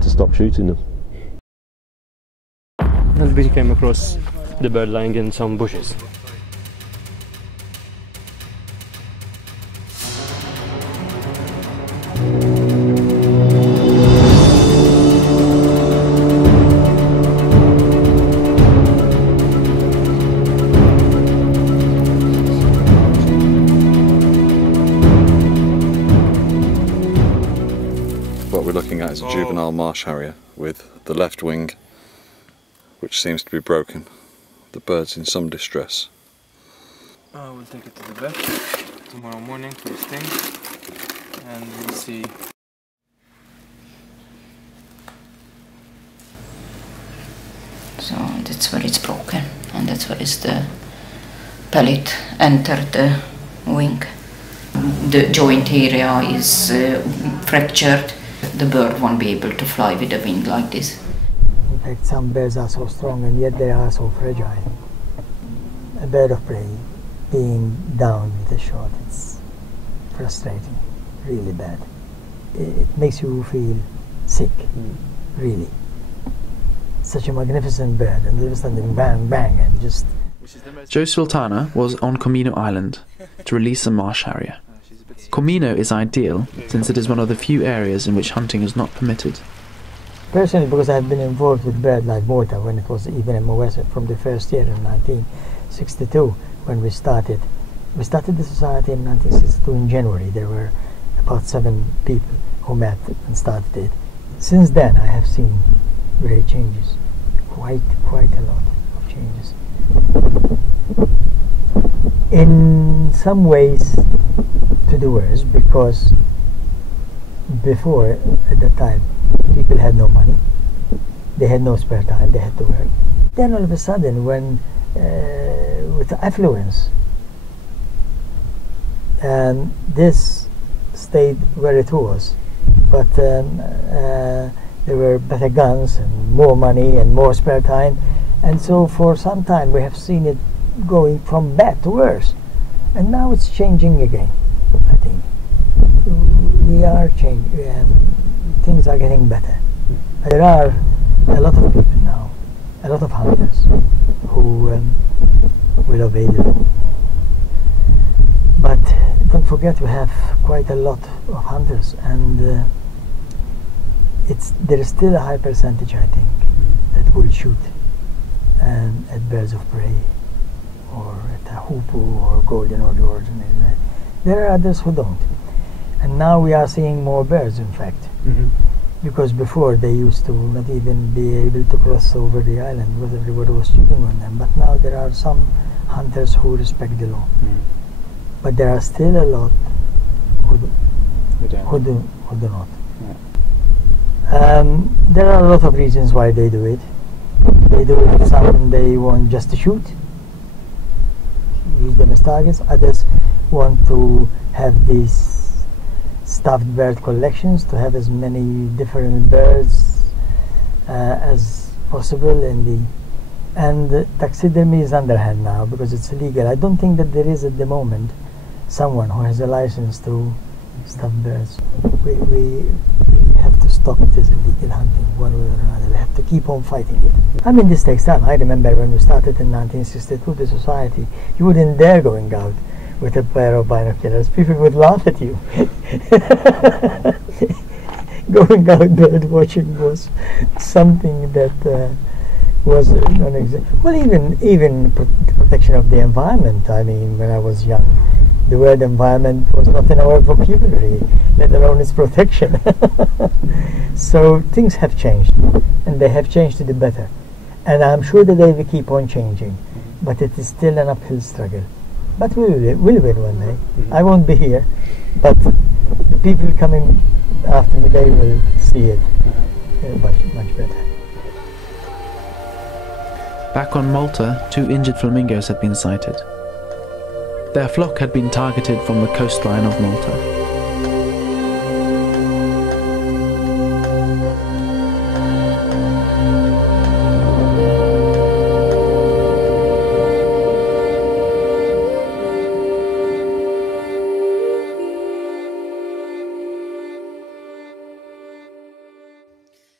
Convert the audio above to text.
need to stop shooting them. And we came across the bird lying in some bushes. What we're looking at is a juvenile Marsh Harrier with the left wing, which seems to be broken. The bird's in some distress. We'll take it to the vet tomorrow morning first thing, and we'll see. So that's where it's broken, and that's where the pellet entered the wing. The joint area is fractured. The bird won't be able to fly with a wing like this. In fact, some birds are so strong and yet they are so fragile. A bird of prey being down with a shot, it's frustrating, really bad. It makes you feel sick, really. Such a magnificent bird, and all of a sudden bang, bang, and just... Joe Sultana was on Comino Island to release a Marsh Harrier. Comino is ideal since it is one of the few areas in which hunting is not permitted. Personally, because I've been involved with birds like Malta when it was even MOS from the first year in 1962 when we started. We started the society in 1962 in January. There were about 7 people who met and started it. Since then I have seen great changes, quite a lot of changes. In some ways to the worse, because before, at that time, people had no money, they had no spare time, they had to work. Then all of a sudden, when with affluence, this stayed where it was, but there were better guns and more money and more spare time, and so for some time we have seen it going from bad to worse, and now it's changing again. I think we are changing, things are getting better. There are a lot of people now, a lot of hunters who will obey the law. But don't forget, we have quite a lot of hunters, and there is still a high percentage, I think, that will shoot at birds of prey, or at a hoopoe or golden or something like that. There are others who don't. And now we are seeing more birds, in fact. Because before they used to not even be able to cross over the island because everybody was shooting on them. But now there are some hunters who respect the law. But there are still a lot who do not. There are a lot of reasons why they do it. They do it, some they want just to shoot, use them as targets. Others want to have these stuffed bird collections, to have as many different birds as possible and taxidermy is underhand now because it's illegal. I don't think that there is at the moment someone who has a license to stuff birds. We have to stop this illegal hunting one way or another. We have to keep on fighting it. I mean, this takes time. I remember when we started in 1962 the society, you wouldn't dare going out with a pair of binoculars. People would laugh at you. Going out bird watching was something that was non-existent. Well, even protection of the environment. I mean, when I was young, the word environment was not in our vocabulary, let alone its protection. So things have changed, and they have changed to the better. And I'm sure that they will keep on changing, but it is still an uphill struggle. But we'll win one day. I won't be here, but the people coming after me, they will see it much better. Back on Malta, 2 injured flamingos had been sighted. Their flock had been targeted from the coastline of Malta.